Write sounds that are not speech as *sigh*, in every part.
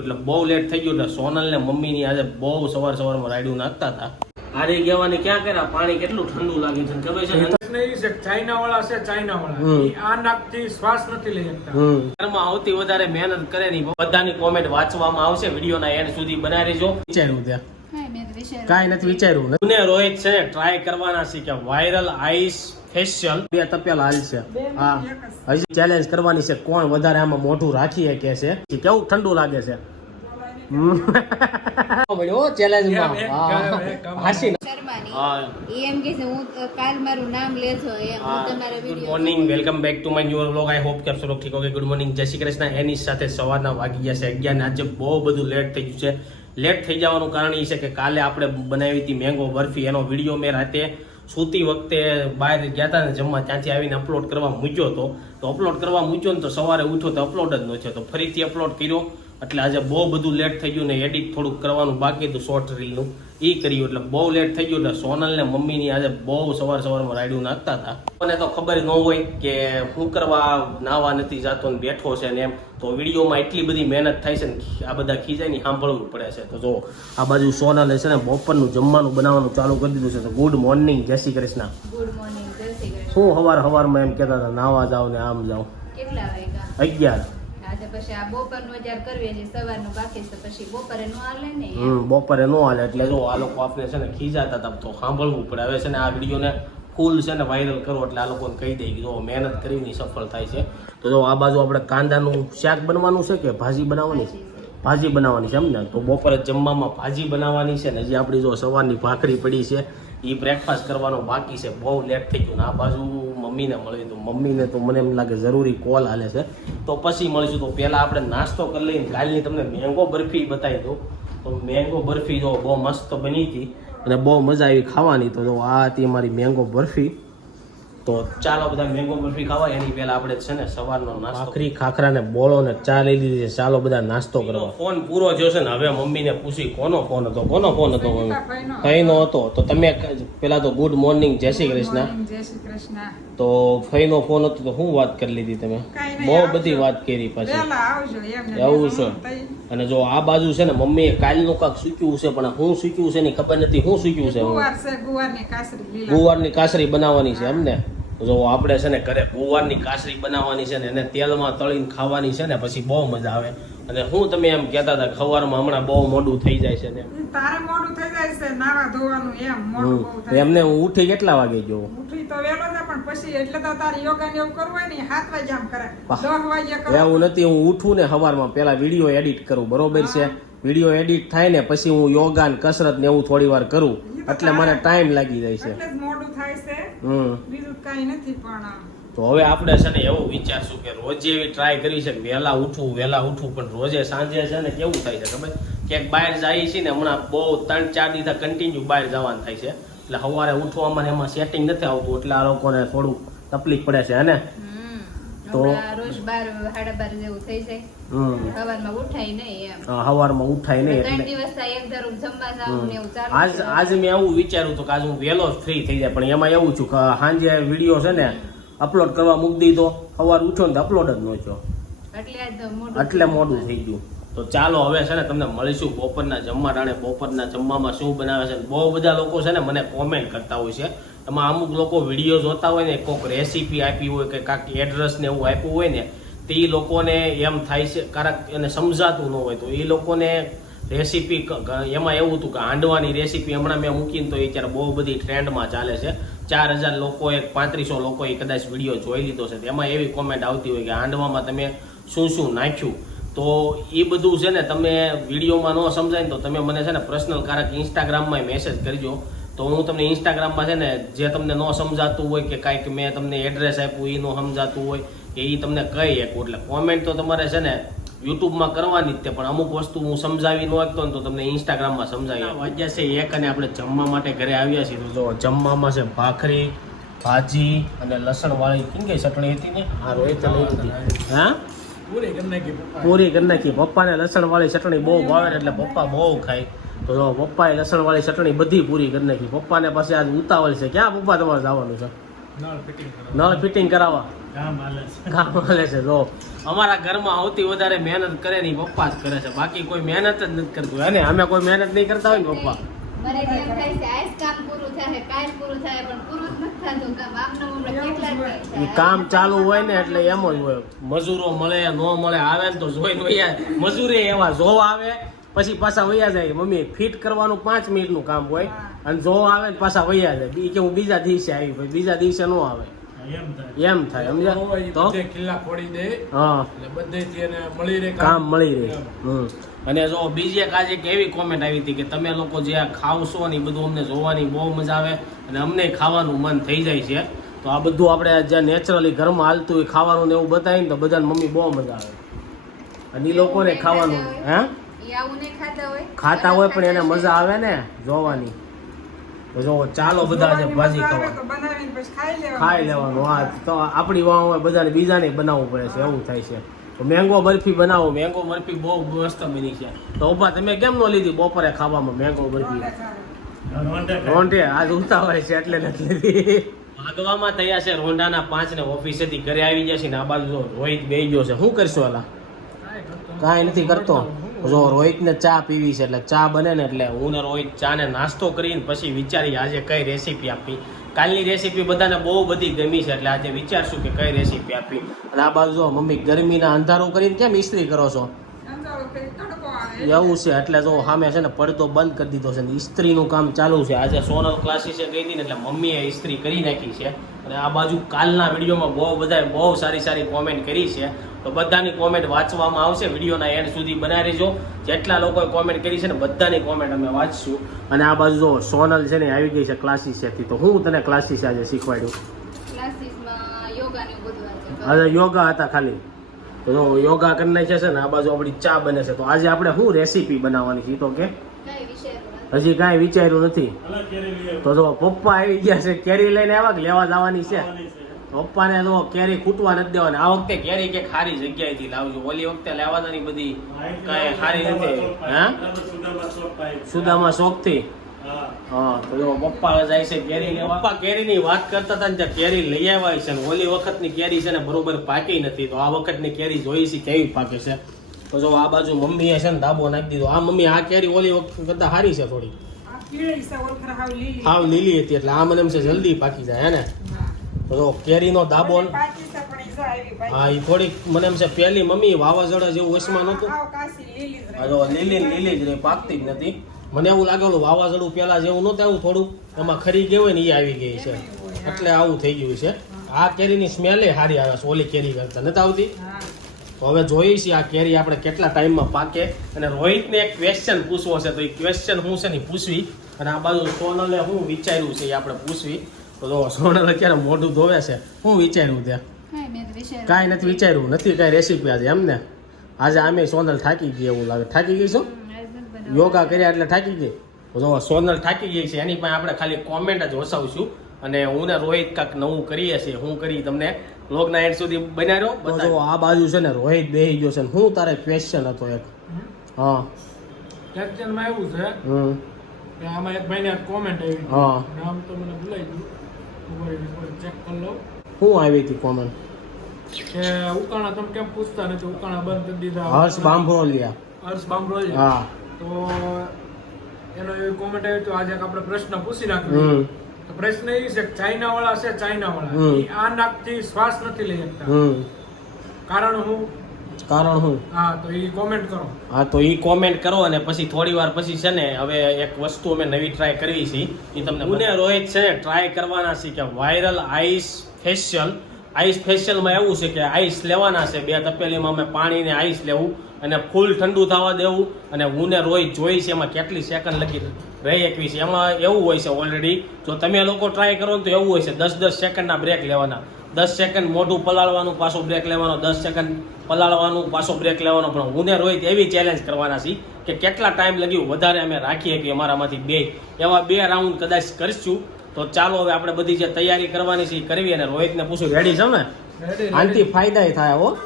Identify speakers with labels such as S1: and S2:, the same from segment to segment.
S1: એટલે બહુ લેટ થઈ ગયું એટલે સોનલ ને મમ્મી ની આજે બહુ સવાર સવારમાં રાયડું નાખતા હતા. આરે કહેવાની ક્યાં કર્યા પાણી કેટલું ઠંડુ લાગે છે ખબર છે
S2: ચાઇના વાળા ચાઇના વાળા આ નાકથી શ્વાસ નથી લઈ શકતા.
S1: ઘરમાં આવતી વધારે મહેનત કરે ની બધાની કોમેન્ટ વાંચવામાં આવશે. વિડીયોના એન્ડ સુધી બનાવી રહેજો વિચાર્યું ત્યાં?
S3: કાંઈ
S1: નથી વિચાર્યું. રોહિત છે ટ્રાય કરવાના છે કે વાયરલ આઈસ ફેશિયલ બે તપેલા હાલ છે. હા. હજી ચેલેન્જ કરવાની છે કોણ વધારે આમાં મોઢું રાખી કે છે? કેવું ઠંડુ લાગે છે? Good morning welcome back to my new vlog hope કે આપ સૌ ગુડ મોર્નિંગ જય શ્રી કૃષ્ણ. એની સાથે સવારના વાગી ગયા છે અગિયાર ને આજે બહુ બધું લેટ થઈ ગયું છે. લેટ થઈ જવાનું કારણ એ છે કે કાલે આપણે બનાવી હતી મેંગો બરફી. એનો વીડિયો મેં રાતે સૂતી વખતે બહાર ગયા હતા ને જમવા, ત્યાંથી આવીને અપલોડ કરવા મૂક્યો હતો તો અપલોડ કરવા મૂક્યો ને તો સવારે ઉઠો તો અપલોડ જ ન થયો. તો ફરીથી અપલોડ કર્યો. એટલે આજે બહુ બધું લેટ થઈ ગયું ને એડિટ થોડુંક કરવાનું બાકી હતું શોર્ટ રીલનું એ કર્યું એટલે બહુ લેટ થઈ ગયું એટલે સોનલ ને મમ્મીની આજે બહુ સવાર સવારમાં રાયડું નાખતા હતા. મને તો ખબર ન હોય કે હું કરવા નાવા નથી જાતો ને બેઠો છે ને એમ. તો વિડીયોમાં એટલી બધી મહેનત થાય છે ને આ બધા ખીજાય ને સાંભળવું પડે છે. તો જો આ બાજુ સોનલે છે ને બપોરનું જમવાનું બનાવવાનું ચાલુ કરી દીધું છે. તો ગુડ મોર્નિંગ જય શ્રી કૃષ્ણ. શું હવાર હવારમાં એમ કહેતા હતા નાવા જાઓ ને આમ જાવ. અગિયાર.
S3: આજે પછી આ બપોરનું હજાર કરવી છે સવારનું બાકી છે પછી બપોરે નો હાલે ને
S1: હમ બપોરે નો હાલે એટલે જો આ લોકો આપણે છે ને ખીજાતા હતા તો સાંભળવું પડે. હવે છે ને આ વિડીયોને ફૂલ છે ને વાયરલ કરો એટલે આ લોકોને કહી દઈએ કે જો મહેનત કરીને સફળ થાય છે. તો જો આ બાજુ આપણે કાંદાનું શાક બનવાનું છે કે ભાજી બનાવવાની? છે. ભાજી બનાવવાની છે એમ ને? તો બપોરે જમવામાં ભાજી બનાવવાની છે ને હજી આપણી જો સવારની ભાખરી પડી છે એ બ્રેકફાસ્ટ કરવાનો બાકી છે. બહુ લેટ થઈ ગયું ને આ બાજુ મમ્મીને મળી તો મમ્મીને તો મને એમ લાગે જરૂરી કોલ હાલે છે. તો પછી મળીશું. તો પહેલાં આપણે નાસ્તો કરી લઈને કાલની તમને મેંગો બરફી બતાવી દઉં. તો મેંગો બરફી જો બહુ મસ્ત બની હતી અને બહુ મજા આવી ખાવાની. તો જો આ હતી અમારી મેંગો બરફી. તો ચાલો બધા મેંગો બરફી ખાવા. એની પહેલા આપણે છે ને સવારનો નાસ્તો ભાખરી ખાખરા ને બોલો ને ચા લઈ લીધી છે. ચાલો બધા નાસ્તો કરવા. ફોન પૂરો થયો છે ને હવે મમ્મીને પૂછી કોનો ફોન હતો? કોનો ફોન હતો? મમ્મી કઈનો હતો. તો તમે પહેલાં પેલા તો ગુડ મોર્નિંગ જય શ્રી કૃષ્ણ.
S4: જય શ્રી કૃષ્ણ.
S1: તો ફઈનો ફોન હતો તો શું વાત કરી લીધી તમે? બહુ બધી વાત કરી પછી.
S4: એમને
S1: એવું છે. અને જો આ બાજુ છે ને મમ્મીએ કાલનું કાંક શીખ્યું છે પણ હું શીખ્યું છે એની ખબર નથી હું શીખ્યું છે
S4: ગુવાર છે ગુવારની કાસરી
S1: બનાવવાની છે એમ ને? જો આપણે છે ને ઘરે ગુવારની કાસરી બનાવવાની છે ને એને તેલમાં તળીને ખાવાની છે ને પછી બહુ મજા આવે. અને હું તમે એમ કહેતા હતા ખવારમાં હમણાં બહુ મોડું થઈ જાય છે ને
S4: તારે મોડું થઈ જાય છે નાવા ધોવાનું એમ મોડું બહુ થાય.
S1: એમને હું ઉઠી કેટલા વાગે ગયો?
S4: ઉઠી તો વેલો છે પણ પછી એટલે તો તારે યોગા ને એવું કરવું હોય ને 7 વાગે આમ કરે.
S1: વાહ.
S4: દસ વાગે કરો
S1: એવું નથી હું ઉઠું ને સવારમાં પહેલા વીડિયો એડિટ કરું બરોબર છે? વીડિયો એડિટ થાય ને પછી હું યોગા ને કસરત ને એવું થોડી વાર કરું. એટલે મને ટાઈમ લાગી જાય છે.
S4: એટલે મોડું થાય છે.
S1: હમ.
S4: બીજું કાઈ નથી પણ
S1: તો હવે આપણે છે ને એવું વિચારશું કે રોજે એવી ટ્રાય કરી છે કે વહેલા ઉઠવું વહેલા ઉઠવું પણ રોજે સાંજે છે ને કેવું થાય છે ખબર? ક્યાંક બહાર જાય છે ને હમણાં બહુ ત્રણ ચાર દિવસ કન્ટિન્યુ બહાર જવાનું થાય છે. એટલે સવારે ઉઠવામાં એમાં સેટિંગ નથી આવતું એટલે આ લોકોને થોડું તકલીફ પડે છે હે તો-
S3: રોજ બાર સાડા બાર જેવું થઈ જાય. સવારમાં ઉઠાય નહીં એમ.
S1: સવારમાં ઉઠાય નહીં એટલે
S3: દિવસ એક ધારું જમવા જાવું એવું ચાલુ
S1: આજ. આજે મેં એવું વિચાર્યું હતું કે આજે હું વહેલો ફ્રી થઈ જાય પણ એમાં એવું છું કે સાંજે વીડિયો છે ને અપલોડ કરવા મૂકી દીધો. સવાર ઉઠો ને અપલોડ જ ન થયો.
S3: એટલે મોડું
S1: થઈ ગયું. તો ચાલો હવે છે ને તમને મળીશું બપોરના જમવા ટાણે બપોરના જમવામાં શું બનાવે છે બહુ બધા લોકો છે ને મને કોમેન્ટ કરતા હોય છે. એમાં અમુક લોકો વીડિયો જોતા હોય ને કોઈક રેસીપી આપી હોય કે કાંક એડ્રેસ ને એવું આપ્યું હોય ને તે એ લોકોને એમ થાય છે કારક એને સમજાતું ન હોય. તો એ લોકોને રેસીપી એમાં એવું હતું કે હાંડવાની રેસીપી હમણાં મેં મૂકીને તો એ ત્યારે બહુ બધી ટ્રેન્ડમાં ચાલે છે. ચાર હજાર લોકોએ પાંત્રીસો લોકોએ કદાચ વીડિયો જોઈ લીધો છે. તેમાં એવી કોમેન્ટ આવતી હોય કે હાંડવામાં તમે શું શું નાખ્યું? તો એ બધું છે ને તમે વિડીયોમાં ન સમજાય ને તો તમે મને છે ને પર્સનલ કારક ઇન્સ્ટાગ્રામમાં મેસેજ કરજો. તો હું તમને ઇન્સ્ટાગ્રામમાં છે ને જે તમને ન સમજાતું હોય કે કાંઈક મેં તમને એડ્રેસ આપ્યું એ ન સમજાતું હોય કે એ તમને કહી શકું. એટલે કોમેન્ટ તો તમારે છે ને યુટ્યુબમાં કરવાની જ તે પણ અમુક વસ્તુ હું સમજાવી ન શકતો ને તો તમને ઇન્સ્ટાગ્રામમાં સમજાવી વાગ્યા છે એક અને આપણે જમવા માટે ઘરે આવ્યા છીએ. તો જો જમવામાં છે ભાખરી ભાજી અને લસણ વાળી કેમ કે ચટણી હતી ને? હા રોહિત હા?
S2: પૂરી કરી નાખી
S1: પૂરી કરી નાખી. પપ્પાને લસણ વાળી ચટણી બહુ ભાવે એટલે પપ્પા બહુ ખાય. તો જો પપ્પાએ લસણ વાળી ચટણી બધી પૂરી કરી નાખી. પપ્પાને પછી આજ ઉતાવળ છે. ક્યાં પપ્પા તમારે જવાનું છે?
S2: નળ ફિટિંગ
S1: કરાવવા.
S2: કામ હાલે છે.
S1: જો. અમારા ઘરમાં સૌથી વધારે મહેનત કરે ને પપ્પા જ કરે છે. બાકી કોઈ મહેનત જ નથી કરતું. અને ને અમે કોઈ મહેનત નહીં કરતા હોય ને પપ્પા.
S3: મને તો એમ થાય છે આજ કામ પૂરું થાય કાલ પૂરું થાય પણ પૂરું જ નથી થતું. કામ આમનું હમણાં કેટલા દી
S1: ઈ
S3: થાય.
S1: કામ ચાલુ હોય ને એટલે એમ જ હોય. મજૂરો મળે ન મળે આવે ને તો જોઈને વૈયા મજૂરી એવા જોવા આવે પછી પાછા વૈયા જાય. મમ્મી ફિટ કરવાનું પાંચ મિનિટનું કામ હોય. અને જો આવે ને પાછા વૈયા જાય. બી કે હું બીજા દિવસે આવી ભાઈ બીજા દિવસે ન આવે.
S2: એમ થાય.
S1: એમ થાય સમજ્યા? તો?
S2: બધે કિલ્લા ફોડી દે.
S1: હા.
S2: એને મળી રહે
S1: કામ મળી રહે. હમ. અને જો બીજી એક આજે એક એવી કોમેન્ટ આવી હતી કે તમે લોકો જે આ ખાવશો ને એ બધું અમને જોવાની બહુ મજા આવે અને અમને ખાવાનું મન થઈ જાય છે. તો આ બધું આપણે જ્યાં નેચરલી ઘરમાં હાલતું હોય ખાવાનું ને એવું બતાવીને તો બધાને મમ્મી બહુ મજા આવે. અને એ લોકોને ખાવાનું હે?
S3: ખાતા હોય
S1: પણ એને મજા આવે ને જોવાની. તો જો ચાલો બધા આજે ભાજી ખાવા.
S4: તો બનાવીને પછી ખાઈ લેવાનું.
S1: ખાઈ હા. તો આપણી વાહ હોય બધાને બીજાને બનાવવું પડે છે એવું થાય છે. તો મેંગો બરફી બનાવો મેંગો બરફી બહુ મસ્ત બની છે. તો ઊભા તમે કેમ ન લીધી બપોરે ખાવામાં મેંગો બરફી? રોંઢે આજ ઉતાવળ છે એટલે નથી લીધી. ભાગવામાં થયા છે રોંઢાના પાંચ ને ઓફિસેથી ઘરે આવી જશે છે ને આ બાજુ જો રોહિત બે ગયો છે. શું કરશો એલા કાંઈ નથી કરતો. જો રોહિતને ચા પીવી છે એટલે ચા બને ને એટલે હું ને રોહિત ચા ને નાસ્તો કરીને પછી વિચારી આજે કઈ રેસીપી આપી કાલની રેસીપી બધાને બહુ બધી ગમી છે એટલે આજે વિચારશું કે કઈ રેસીપી આપી અને આ બાજુ જો મમ્મી ગરમીના અંધારું કરીને કેમ ઇસ્ત્રી કરો છો? એવું છે એટલે જો સામે છે ને પડદો બંધ કરી દીધો છે ને ઇસ્ત્રીનું કામ ચાલુ છે. આજે સોનલ ક્લાસીસે ગઈ હતી ને એટલે મમ્મીએ ઇસ્ત્રી કરી નાખી છે. અને આ બાજુ કાલના વિડીયોમાં બહુ બધાએ બહુ સારી સારી કોમેન્ટ કરી છે. તો બધાની કોમેન્ટ વાંચવામાં આવશે વિડીયોના એન્ડ સુધી બનાવી રહેજો. જેટલા લોકોએ કોમેન્ટ કરી છે ને બધાની કોમેન્ટ અમે વાંચશું. અને આ બાજુ જો સોનલ છે ને આવી ગઈ છે ક્લાસીસેથી તો હું તને ક્લાસીસ આજે શીખવાડ્યું?
S3: યોગા
S1: હતા ખાલી. તો યોગા કરી નાખ્યા છે ને આ બાજુ આપણી ચા બને છે. તો આજે આપણે શું રેસીપી બનાવવાની છે તો કે?
S3: કઈ વિષયનું નથી.
S1: હજી કાંઈ વિચાર્યું નથી. તો જો પપ્પા આવી ગયા છે કેરી લઈને આવ્યા કે લેવા જવાની છે? પપ્પાને તો કેરી ખૂટવા નથી દેવાની. આ વખતે કેરી કે ખારી જગ્યાએથી લાવજો. ઓલી વખતે લેવાતાની બધી કાંઈ ખારી નથી. હા? સુદામાં શોખથી હા. તો જો પપ્પા જાય છે કેરી લેવા. પપ્પા કેરીની વાત કરતા હતા ને ત્યાં કેરી લઈ આવ્યા છે ને ઓલી વખતની કેરી છે ને બરોબર પાકી નથી. તો આ વખતની કેરી જોઈ છે કેવી પાકે છે? તો જો આ બાજુ મમ્મીએ છે ને ધાબો નાખી દીધો. આ મમ્મી આ કેરી ઓલી વખત કરતા સારી છે થોડી.
S4: હાવ લીલી.
S1: હતી એટલે આ મને એમ છે જલ્દી પાકી જાય હે ને. તો જો કેરીનો દાબો
S4: ઓલી પાકી છે પણ ઈ જો આવી પાકી.
S1: હા એ થોડીક મને એમ છે પહેલી મમ્મી વાવાઝોડા જેવું વસમાં નહોતું.
S4: લીલી
S1: લીલી જ રહી પાકતી જ નથી. મને એવું લાગેલું વાવાઝોડું પેલા જેવું નહોતું આવ્યું થોડું એમાં ખરી ગઈ હોય ને એ આવી ગઈ છે. એટલે આવું થઈ ગયું છે. આ કેરીની સ્મેલ સારી આવે છે ઓલી કેરી કરતા. નથી આવતી? તો હવે જોઈએ છીએ આ કેરી આપણે કેટલા ટાઈમમાં પાકે. અને રોહિતને એક ક્વેશ્ચન પૂછવો છે તો એ ક્વેશ્ચન હું છે ને પૂછવી. અને આ બાજુ સોનલે હું વિચાર્યું છે એ આપણે પૂછવી. તો જો સોનલ અત્યારે મોઢું ધોવે છે. હું વિચાર્યું ત્યાં.
S3: કાંઈ
S1: નથી વિચાર્યું. નથી કાંઈ રેસીપી આજે એમ ને આજે અમે સોનલ થાકી ગઈ એવું લાગે. થાકી ગઈ શું? યોગા કર્યા એટલે થાકી ગઈ. જો સોનલ થાકી ગઈ છે એની પાસે આપણે ખાલી કોમેન્ટ જ વસાવશું. અને હું ને રોહિત કાંક નવું કરીએ છીએ હું કરી તમને લોગના એન્ડ સુધી બનાવ્યો જો આ બાજુ છે ને રોહિત બેહી ગયો છે ને હું તારે ક્વેશ્ચન હતો એક. હા?
S2: ક્વેશ્ચનમાં એવું છે
S1: હમ.
S2: કે આમાં એક ભાઈને કોમેન્ટ આવી.
S1: હા.
S2: નામ તો મને ભૂલાઈ ગયું. ચેક કરી લો.
S1: હું આવી હતી કોમેન્ટ
S2: કે ઉકાણા તમે કેમ પૂછતા નથી? ઉકાણા બંધ કરી દીધા.
S1: હર્ષ બાંભરોલિયા.
S2: હર્ષ બામરોલ
S1: હા.
S2: તો એનો એવી કોમેન્ટ આવી તો આજે આપણે પ્રશ્ન પૂછી નાખ્યો તો પ્રશ્ન એ છે કે ચાઇના વાળા છે ચાઇના વાળા આ નાકથી શ્વાસ નથી લઈ શકતા. કારણ હું
S1: કારણ હું
S2: હા તો એ કોમેન્ટ કરો.
S1: હા તો એ કોમેન્ટ કરો અને પછી થોડી વાર પછી છે ને હવે એક વસ્તુ અમે નવી ટ્રાય કરવી છે. એ તમને મને રોહિત છે ટ્રાય કરવાના છે કે વાયરલ આઈસ ફેશિયલ આઈસ ફેશિયલમાં એવું છે કે આઈસ લેવાના છે. બે તપેલીમાં અમે પાણીને આઈસ લેવું અને ફૂલ ઠંડુ થવા દેવું અને હુંને રોય જોઈ છે એમાં કેટલી સેકન્ડ લખી રહી એકવી છે એમાં એવું હોય છે ઓલરેડી જો તમે લોકો ટ્રાય કરો ને તો એવું હોય છે, દસ દસ સેકન્ડના બ્રેક લેવાના. દસ સેકન્ડ મોઢું પલાળવાનું, પાછો બ્રેક લેવાનો, દસ સેકન્ડ પલાળવાનું, પાછો બ્રેક લેવાનો. પણ હું રોઈ રોહિત એવી ચેલેન્જ કરવાના છીએ કે કેટલા ટાઈમ લગ્યું, વધારે અમે રાખીએ કે અમારામાંથી બે. એવા બે રાઉન્ડ કદાચ કરીશું. તો ચાલો હવે આપણે બધી જે તૈયારી કરવાની છે એ કરવી અને રોહિતને પૂછું રેડી છે ને? આનથી. ફાયદા થાય હો.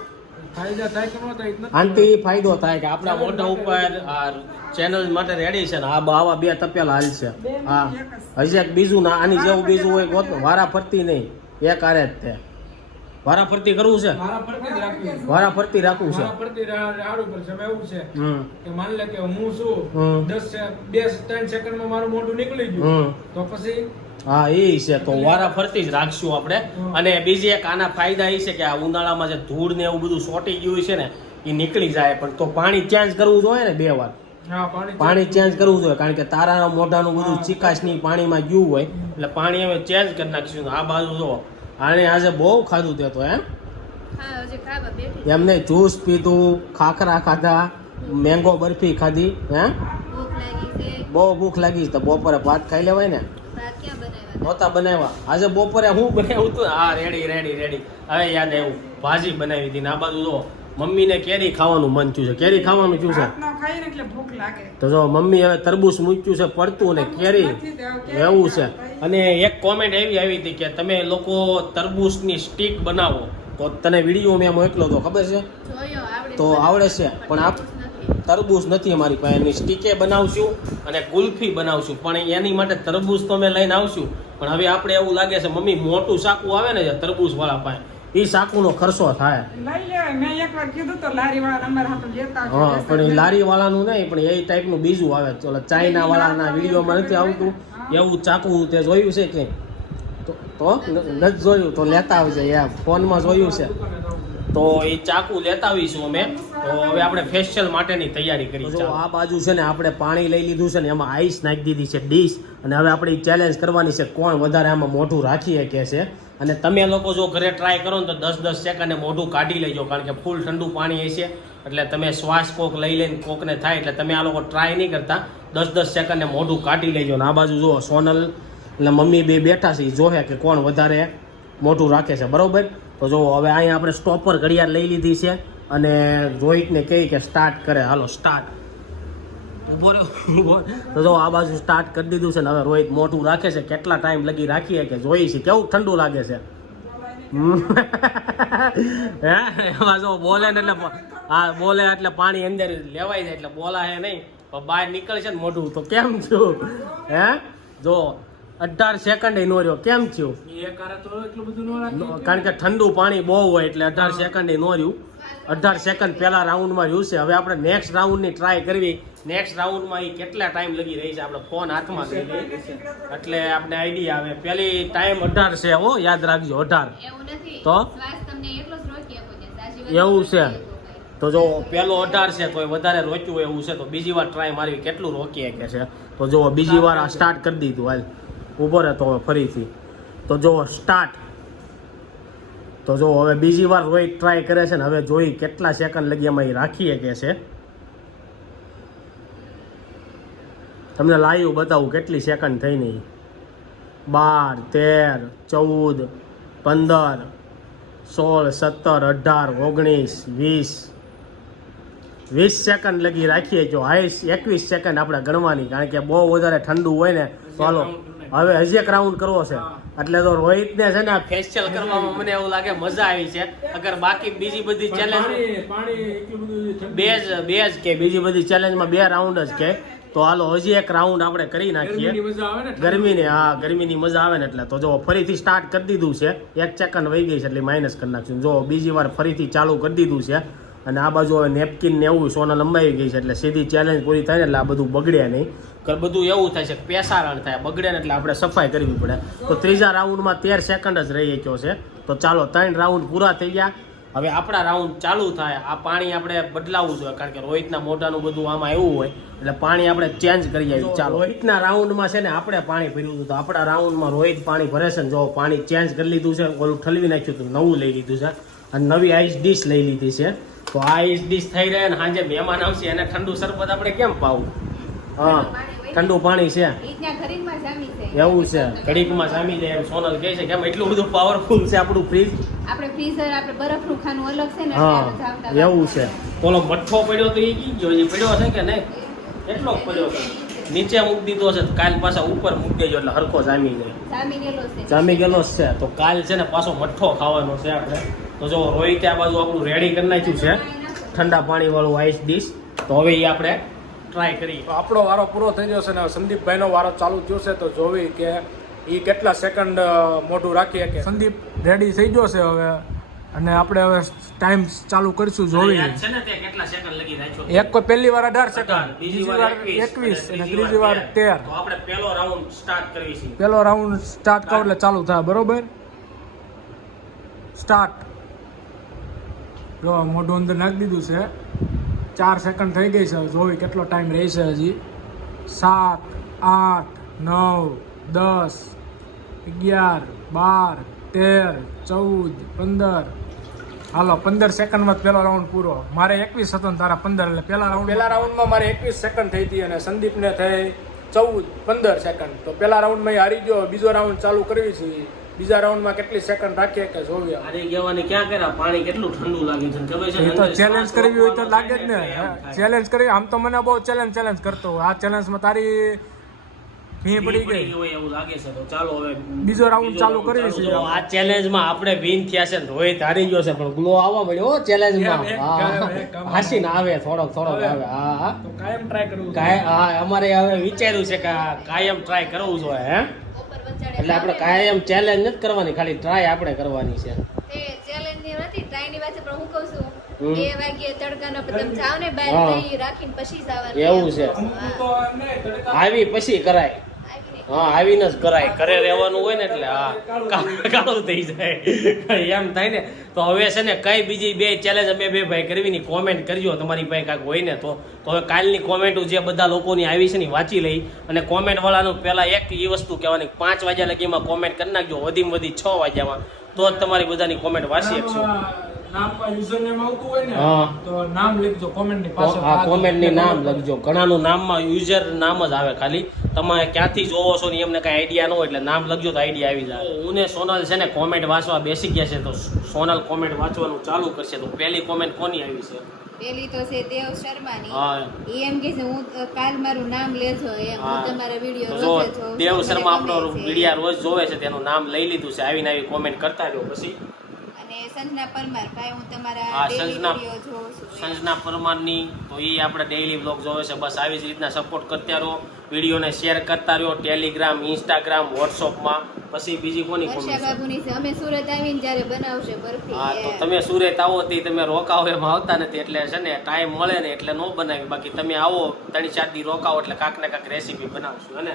S1: આનથી ફાયદો થાય કે આપણા મોઢા ઉપર આ ચેનલ માટે રેડી છે ને આ બ- આવા બે તપેલા હાલ છે. હા. હજી એક બીજું ના આની જેવું બીજું હોય ગોત વારા ફરતી નહીં. એક આરે જ તે. વારા ફરતી કરવું છે? વારા ફરતી રાખવું છે.
S2: ફરતી રાડું પર છે એવું છે. કે માની લે કે હું છું
S1: હમ.
S2: દસ સે- બે ત્રણ સેકન્ડમાં મારું મોઢું નીકળી ગયું.
S1: હમ.
S2: તો પછી
S1: હા એ છે. તો વારા ફરતી જ રાખશું આપણે. અને બીજી એક આના ફાયદા એ છે કે આ ઉનાળામાં જે ધૂળ ને એવું બધું સોટી ગયું છે ને એ નીકળી જાય. પણ તો પાણી ચેન્જ કરવું જોઈએ ને બે વાર.
S2: પાણી
S1: પાણી ચેન્જ કરવું જોઈએ. કારણ કે તારાના મોઢાનું બધું ચીકાશની પાણીમાં ગયું હોય એટલે પાણી અમે ચેન્જ કરી નાખીશું. આ બાજુ જો આને આજે બહુ ખાધું તે તો એમ?
S3: હા હજી ખાવા બેઠી
S1: એમને જ્યુસ પીધું ખાખરા ખાધા મેંગો બરફી ખાધી હે?
S3: ભૂખ લાગી છે.
S1: બહુ ભૂખ લાગી છે. તો બપોરે ભાત ખાઈ લેવાય ને? નહોતા બનાવ્યા. આજે બપોરે હું બનાવ્યું હતું હા રેડી રેડી રેડી હવે યાદ આવ્યું. ભાજી બનાવી હતી ને આ બાજુ જો મમ્મીને કેરી ખાવાનું મન થયું છે. કેરી ખાવાનું થયું છે? તો જો મમ્મી હવે તરબૂચ મૂક્યું છે પડતું ને કેરી. એવું છે. અને એક કોમેન્ટ એવી આવી હતી કે તમે લોકો તરબૂચની સ્ટીક બનાવો. તો તને વીડિયો મેં મોકલો તો ખબર છે? તો આવડે છે. પણ આપ તરબૂચ નથી અમારી પાસે એની સ્ટીકે બનાવશું અને કુલ્ફી બનાવશું. પણ એની માટે તરબૂચ તો અમે લઈને આવશું. પણ હવે આપણે એવું લાગે છે મમ્મી મોટું સાકું આવે ને જે તરબૂચ વાળા પાસે. એ સાકુનો ખર્ચો થાય. હા પણ લારી વાળાનું નહીં પણ એ ટાઈપનું બીજું આવે. છે ચાઇના વાળાના વિડીયોમાં નથી આવતું. એવું ચાકુ તે જોયું છે કે? તો તો નથી જોયું તો લેતા આવજે. યાર ફોનમાં જોયું છે. તો એ ચાકુ લેતા આવીશું અમે. તો હવે આપણે ફેશિયલ માટેની તૈયારી કરી જો આ બાજુ છે ને આપણે પાણી લઈ લીધું છે ને એમાં આઈસ નાખી દીધી છે ડીશ અને હવે આપણે ચેલેન્જ કરવાની છે કોણ વધારે આમાં મોઢું રાખી શકે છે. અને તમે લોકો જો ઘરે ટ્રાય કરો ને તો દસ દસ સેકન્ડે મોઢું કાઢી લેજો કારણ કે ફૂલ ઠંડુ પાણી હશે. એટલે તમે શ્વાસ કોક લઈ લઈને કોકને થાય એટલે તમે આ લોકો ટ્રાય નહીં કરતા. દસ દસ સેકન્ડે મોઢું કાઢી લેજો. ને આ બાજુ જુઓ સોનલ એટલે મમ્મી બે બેઠા છે એ જોહે કે કોણ વધારે મોઢું રાખે છે. બરોબર? તો જો હવે અહીંયા આપણે સ્ટોપર ઘડિયાળ લઈ લીધી છે અને રોહિતને કહી કે સ્ટાર્ટ કરે. હાલો સ્ટાર્ટ ઊભો રહ્યો, ઊભો તો જો આ બાજુ સ્ટાર્ટ કરી દીધું છે ને હવે રોહિત મોટું રાખે છે. કેટલા ટાઈમ લગી રાખીએ કે જોઈ છે. કેવું ઠંડુ લાગે છે. *laughs* એમાં જો બોલે ને એટલે હા, બોલે એટલે પાણી અંદર લેવાય જાય, એટલે બોલાય નહીં. બહાર નીકળશે ને મોઢું, તો કેમ છું? હે? જો અઢાર સેકન્ડ નો રહ્યો. કેમ થયું?
S2: એ કારે તો એટલું બધું ન રાખી
S1: કારણ કે ઠંડુ પાણી બહુ હોય એટલે અઢાર સેકન્ડ નો રહ્યું. અઢાર સેકન્ડ પહેલા રાઉન્ડમાં રહ્યું છે. હવે આપણે નેક્સ્ટ રાઉન્ડની ટ્રાય કરવી. નેક્સ્ટ રાઉન્ડમાં એ કેટલા ટાઈમ લગી રહી છે? આપણે ફોન હાથમાં લઈ લઈએ. એટલે આપણે આઈડિયા આવે. પેલી ટાઈમ અઢાર છે હો યાદ રાખજો અઢાર. તો?
S3: શ્વાસ તમને એટલો જ રોકી આપો છે સાચી વાત
S1: એવું છે. તો જો પેલો અઢાર છે તો વધારે રોક્યું એવું છે તો બીજી વાર ટ્રાય મારવી કેટલું રોકી શકે છે? તો જો બીજી વાર આ સ્ટાર્ટ કરી દીધું હાલ. ઊભો રહે તો હવે ફરીથી. તો જો સ્ટાર્ટ તો જો હવે બીજી વાર રોહિત ટ્રાય કરે છે ને હવે જોઈ કેટલા સેકન્ડ લગી એમાં એ રાખી શકે છે. તમને લાઈવ બતાવું કેટલી સેકન્ડ થઈ નહીં બાર, તેર, ચૌદ, પંદર, સોળ, સત્તર, અઢાર, ઓગણીસ, વીસ. વીસ સેકન્ડ લગી રાખીએ જો, હાઈસ એકવીસ સેકન્ડ આપણે ગણવાની, કારણ કે બહુ વધારે ઠંડુ હોય ને હાલો. હવે હજી એક રાઉન્ડ કરવો છે. એટલે તો રોહિત ને છે ને ફેશિયલ કરવામાં મને એવું લાગે મજા આવી છે. અગર બાકી બીજી બધી ચેલેન્જ
S2: પાણી પાણી એટલું બધું ઠંડુ.
S1: બે જ બે જ કે બીજી બધી ચેલેન્જમાં બે રાઉન્ડ જ કે. તો હાલો હજી એક રાઉન્ડ આપણે કરી નાખીએ.
S2: ગરમીની ને
S1: ગરમીની હા ગરમીની મજા આવે ને એટલે. તો જો ફરીથી સ્ટાર્ટ કરી દીધું છે. એક સેકન્ડ વહી ગઈ છે એટલે માઇનસ કરી નાખશું જો બીજી વાર ફરીથી ચાલુ કરી દીધું છે. અને આ બાજુ હવે નેપકિન ને એવું સોના લંબાઈ ગઈ છે એટલે સીધી ચેલેન્જ પૂરી થાય ને એટલે આ બધું બગડે નહીં. કે બધું એવું થાય છે કે પેસારણ થાય બગડે ને એટલે આપણે સફાઈ કરવી પડે. તો ત્રીજા રાઉન્ડમાં તેર સેકન્ડ જ રહી ગયો છે. તો ચાલો ત્રણ રાઉન્ડ પૂરા થઈ ગયા. હવે આપણા રાઉન્ડ ચાલુ થાય. આ પાણી આપણે બદલાવવું જોઈએ કારણ કે રોહિતના મોઢાનું બધું આમાં એવું હોય એટલે પાણી આપણે ચેન્જ કરી આવીએ. ચાલો. રોહિતના રાઉન્ડમાં છે ને આપણે પાણી ભર્યું હતું તો આપણા રાઉન્ડમાં રોહિત પાણી ભરે છે ને જો પાણી ચેન્જ કરી લીધું છે ઓલું ઠલવી નાખ્યું હતું નવું લઈ લીધું છે. અને નવી આઈસ ડીશ લઈ લીધી છે. તો આ ડીશ થઈ રહે ને સાંજે મહેમાન આવશે એને ઠંડુ શરબત આપણે કેમ પાવું? હા ઠંડુ પાણી છે. એવું છે. ઘડીકમાં જામી જાય એમ સોનલ કહે છે કેમ એટલું બધું પાવરફુલ છે આપણું ફ્રીજ
S3: આપણે ફ્રીઝર આપણે બરફનું ખાનું અલગ છે ને
S1: હા એવું છે. ઓલો મઠ્ઠો પડ્યો તો એ કી ગયો? પડ્યો છે કે નહીં? કેટલો પડ્યો છે નીચે મૂકી દીધો છે તો કાલ પાછા ઉપર મૂકી દેજો એટલે હરખો જામી જાય.
S3: જામી ગયેલો છે.
S1: જામી ગયેલો છે. તો કાલ છે ને પાછો મઠ્ઠો ખાવાનો છે આપણે. તો જો રોહિતે આ બાજુ આપણું રેડી કરી નાખ્યું છે. ઠંડા પાણી વાળું આઈસ ડીશ તો હવે એ આપણે ટ્રાય કરીએ.
S2: તો આપણો વારો પૂરો થઈ ગયો છે ને હવે સંદીપભાઈનો વારો ચાલુ થયો છે તો જોવી કે એ કેટલા સેકન્ડ મોઢું રાખીએ કે? સંદીપ રેડી થઈ ગયો છે હવે. અને આપણે હવે ટાઈમ ચાલુ કરીશું જોવી.
S1: છે ને તે કેટલા સેકન્ડ લગી રાખ્યો
S2: એક કોઈ પહેલી વાર અઢાર સેકન્ડ
S1: બીજી વાર
S2: એકવીસ. અને
S1: ત્રીજી
S2: વાર તેર.
S1: તો આપણે પહેલો રાઉન્ડ સ્ટાર્ટ કરીશું પહેલો
S2: પેલો રાઉન્ડ સ્ટાર્ટ કરો એટલે ચાલુ થાય. બરોબર? સ્ટાર્ટ જો, મોઢું અંદર નાખી દીધું છે. ચાર સેકન્ડ થઈ ગઈ છે. જોવી કેટલો ટાઈમ રહેશે હજી. સાત, આઠ, નવ, દસ, અગિયાર, બાર, તેર, ચૌદ, પંદર. હાલો, પંદર સેકન્ડમાં જ પેલો રાઉન્ડ પૂરો. મારે એકવીસ હતો ને તારા પંદર, એટલે પહેલા રાઉન્ડ પહેલા રાઉન્ડમાં મારે એકવીસ સેકન્ડ થઈ હતી અને સંદીપને થઈ ચૌદ, પંદર સેકન્ડ તો પહેલા રાઉન્ડમાં એ હારી ગયો. બીજો રાઉન્ડ ચાલુ કરવી છે. બીજા રાઉન્ડમાં કેટલી સેકન્ડ રાખીએ કે જોઈએ?
S1: હારી કહેવાની ક્યાં કર્યા? પાણી કેટલું ઠંડુ લાગે છે ખબર છે
S2: તો ચેલેન્જ કરવી હોય તો લાગે જ ને. ચેલેન્જ કરી આમ તો મને બહુ ચેલેન્જ ચેલેન્જ કરતો. આ ચેલેન્જમાં તારી ભી પડી ગઈ.
S1: હોય એવું લાગે છે. તો ચાલો હવે
S2: બીજો
S1: રાઉન્ડ
S2: ચાલુ
S1: round
S2: કરવી
S1: ચાલુ
S2: છે.
S1: કરો. આ ચેલેન્જમાં આપણે વિન થયા છે ને રોહિત હારી ગયો છે પણ ગ્લો આવવા મળ્યો હો ચેલેન્જમાં હાસીને આવે થોડોક થોડોક આવે. હા હા.
S2: તો કાયમ ટ્રાય કરવું
S1: કાય હા અમારે હવે વિચાર્યું છે કે આ કાયમ ટ્રાય કરવું જોઈએ હે? એટલે આપણે કાયમ ચેલેન્જ નથી કરવાની ખાલી ટ્રાય આપણે કરવાની છે
S3: એ ચેલેન્જની નથી ટ્રાયની વાત પણ હું કહું છું, બે વાગ્યે તડકાનો પછી તમે ને બહાર રાખીને પછી જવાનું.
S1: એવું છે. આવી પછી કરાય. હા, આવીને જ કરાય. ઘરે રહેવાનું હોય ને એટલે કાળું થઈ જાય. એમ થાય ને. તો હવે છે ને, કઈ બીજી બે ચેલેન્જ અમે બે ભાઈ કરવી ની કોમેન્ટ કરજો. તમારી પાસે કાંઈક હોય ને તો. તો હવે કાલની કોમેન્ટ જે બધા લોકોની આવી છે ને વાંચી લઈ. અને કોમેન્ટ વાળાનું પહેલાં એક એ વસ્તુ કહેવાની, પાંચ વાગ્યા લગીમાં કોમેન્ટ કરી નાખજો. વધીમાં વધી છ વાગ્યામાં. તો જ તમારી બધાની કોમેન્ટ વાંચી શકશું.
S2: નામમાં યુઝરનેમ આવતું હોય ને તો નામ લખજો કોમેન્ટની પાછળ
S1: આ કોમેન્ટની નામ લખજો. ઘણાનું નામમાં યુઝર નામ જ આવે ખાલી. તમે ક્યાંથી જોવો છો ને એમને કઈ આઈડિયા ન હોય એટલે નામ લખજો તો આઈડિયા આવી જાય. હું ને સોનલ છે ને કોમેન્ટ વાંચવા બેસી ગયા છે તો સોનલ કોમેન્ટ વાંચવાનું ચાલુ કરશે. તો પહેલી કોમેન્ટ કોની આવી છે?
S3: પેલી તો છે દેવ શર્માની.
S1: હા.
S3: એમ કે છે હું કાલ મારું નામ લેજો એમ. હું તમારા વીડિયો
S1: જો
S3: જોઉં
S1: દેવ શર્મા આપણો
S3: છે.
S1: રોજ જોવે છે તેનું નામ લઈ લીધું છે આવીને આવી કોમેન્ટ કરતા રહ્યો પછી
S3: સંજના પરમાર. ભાઈ હું તમારા
S1: સંજના.
S3: video જોઉં છું. એમ.
S1: સંજના પરમારની તો એ આપણે ડેઈલી બ્લોગ જોવે છે. બસ આવી જ રીતના સપોર્ટ કરતા રહો. વિડીયોને શેર કરતા રહ્યો ટેલિગ્રામ ઇન્સ્ટાગ્રામ વોટ્સઅપમાં પછી બીજી કોની
S3: અમે સુરત આવીને જ્યારે બનાવશે બરફી
S1: હા તો તમે સુરત આવો તે તમે રોકાવો એમાં આવતા નથી. એટલે છે ને ટાઈમ મળે ને એટલે ન બનાવી. બાકી તમે આવો ત્રણ ચાર દી રોકાવો એટલે કાંક ને કાંક રેસીપી બનાવશું હે ને?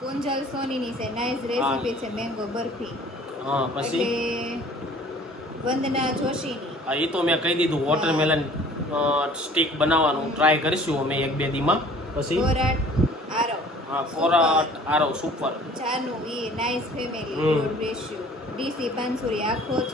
S3: કુંજલ સોનીની છે. નાઇસ રેસીપી છે મેંગો બરફી.
S1: હા પછી?
S3: વંદના જોશીની.
S1: હા એ તો મેં કહી દીધું વોટરમેલન સ્ટીક બનાવવાનું. ટ્રાય કરીશું અમે એક બે દીમાં. પછી?
S3: કોરાટ આરવ.
S1: હા કોરાટ આરો સુપર
S3: જાનુ ઈ nice family. God bless you DC Pansuri આખો જ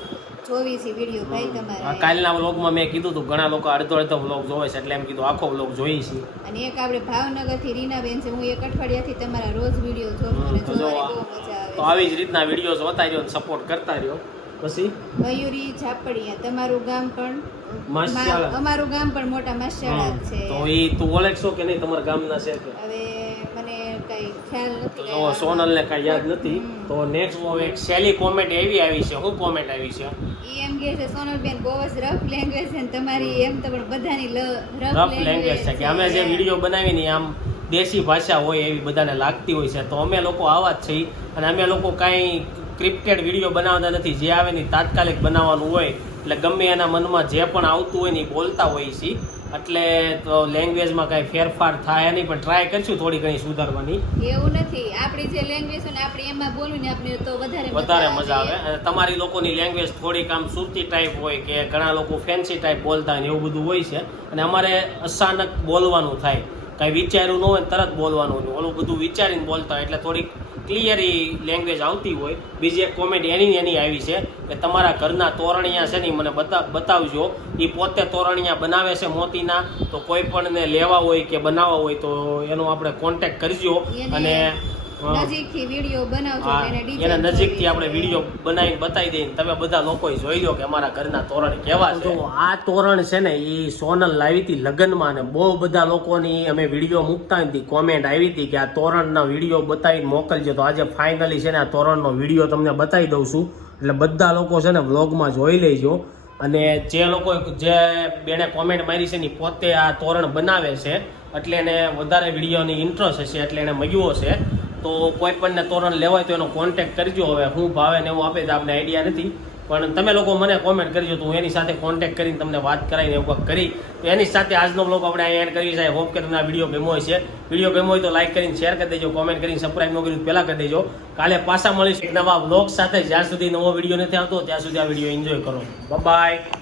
S3: જોવી છે વીડિયો ભાઈ
S1: હા, કાલના વ્લોગમાં મેં કીધું હતું ઘણા લોકો અડધો અડધો વ્લોગ જોવે છે એટલે એમ કીધું આખો વ્લોગ જોઈ છે.
S3: અને એક આપણે ભાવનગરથી રીનાબેન છે હું એક અઠવાડિયાથી તમારા રોજ વીડિયો જોઉં અને
S1: તો
S3: જોવાની બહુ મજા આવે
S1: તો આવી જ રીતના વીડિયો જોતા રહ્યો સપોર્ટ કરતા રહ્યો. પછી?
S3: મયુરી ઝાપડિયા તમારું ગામ પણ. અમારું ગામ પણ મોટા માસિયાળા છે.
S1: તો એ તું ઓળખશો કે નહીં તમારા ગામના છે કે?
S3: હવે મને કઈ ખ્યાલ
S1: તો
S3: નથી
S1: જો સોનલને કાંઈ યાદ નથી? તો નેક્સ્ટ એક શેલી કોમેન્ટ એવી આવી છે. હું કોમેન્ટ આવી છે?
S3: એમ કહે છે સોનલબેન બહુ જ રફ લેંગ્વેજ છે ને તમારી એમ તો પણ બધાની
S1: રફ લેંગ્વેજ છે કે અમે જે. વીડિયો બનાવીને આમ દેશી ભાષા હોય એવી બધાને લાગતી હોય છે. તો અમે લોકો આવા જ છીએ અને અમે લોકો કાંઈ ક્રિપ્ટેડ વીડિયો બનાવતા નથી. જે આવે ને તાત્કાલિક બનાવવાનું હોય એટલે ગમે એના મનમાં જે પણ આવતું હોય ને એ બોલતા હોય છે એટલે તો લેંગ્વેજમાં કાંઈ ફેરફાર થાય નહીં પણ ટ્રાય કરશું થોડી ઘણી સુધારવાની.
S3: એવું નથી. આપણી જે લેંગ્વેજ હોય ને આપણે એમાં બોલવું ને આપણે તો વધારે
S1: વધારે મજા આવે. અને તમારી લોકોની લેંગ્વેજ થોડીક આમ સુરતી ટાઈપ હોય કે ઘણા લોકો ફેન્સી ટાઈપ બોલતા હોય ને એવું બધું હોય છે. અને અમારે અચાનક બોલવાનું થાય. કાંઈ વિચાર્યું ન હોય તરત બોલવાનું હોય. ઓલું બધું વિચારીને બોલતા હોય એટલે થોડીક ક્લિયરી લેંગ્વેજ આવતી હોય. બીજી એક કોમેન્ટ એની એની આવી છે કે તમારા ઘરના તોરણિયા છે ને મને બતા બતાવજો. એ પોતે તોરણિયા બનાવે છે મોતીના તો કોઈ પણ લેવા હોય કે બનાવવા હોય તો એનો આપણે કોન્ટેક્ટ કરજો. અને.
S3: નજીકથી વીડિયો બનાવજો એને
S1: નજીકથી આપણે વીડિયો બનાવીને બતાવી દઈએ તમે બધા લોકોએ જોઈ લો કે અમારા ઘરના તોરણ કેવા છે. આ તોરણ છે ને એ સોનલ લાવી હતી લગ્નમાં ને બહુ બધા લોકોની અમે વીડિયો મૂકતા હતી કોમેન્ટ આવી હતી કે આ તોરણના વીડિયો બતાવીને મોકલજો. તો આજે ફાઇનલી છે ને આ તોરણનો વીડિયો તમને બતાવી દઉં છું. એટલે બધા લોકો છે ને વ્લોગમાં જોઈ લેજો. અને જે લોકો જે બેને કોમેન્ટ મારી છે ને પોતે આ તોરણ બનાવે છે. એટલે એને વધારે વિડીયોની ઇન્ટરેસ્ટ હશે એટલે એને મળ્યું છે તો કોઈ પણને તોરણ લેવાય તો એનો કોન્ટેક્ટ કરજો. હવે હું ભાવે ને એવું આપે તો આપણે આઈડિયા નથી. પણ તમે લોકો મને કોમેન્ટ કરજો તો હું એની સાથે કોન્ટેક્ટ કરીને તમને વાત કરાવીને એવું કરી. તો એની સાથે આજનો બ્લોગ આપણે અહીંયા એડ કરી છીએ. હોપ કે તમને આ વીડિયો ગમ્યો હશે વીડિયો ગમ્યો હોય તો લાઈક કરીને શેર કરી દેજો કોમેન્ટ કરીને સબસ્ક્રાઈબ ન કર્યું પહેલાં કરી દેજો. કાલે પાછા મળીશું એક નવા બ્લોગ સાથે. જ્યાં સુધી નવો વીડિયો નથી આવતો, ત્યાં સુધી આ વીડિયો એન્જોય કરો. બાય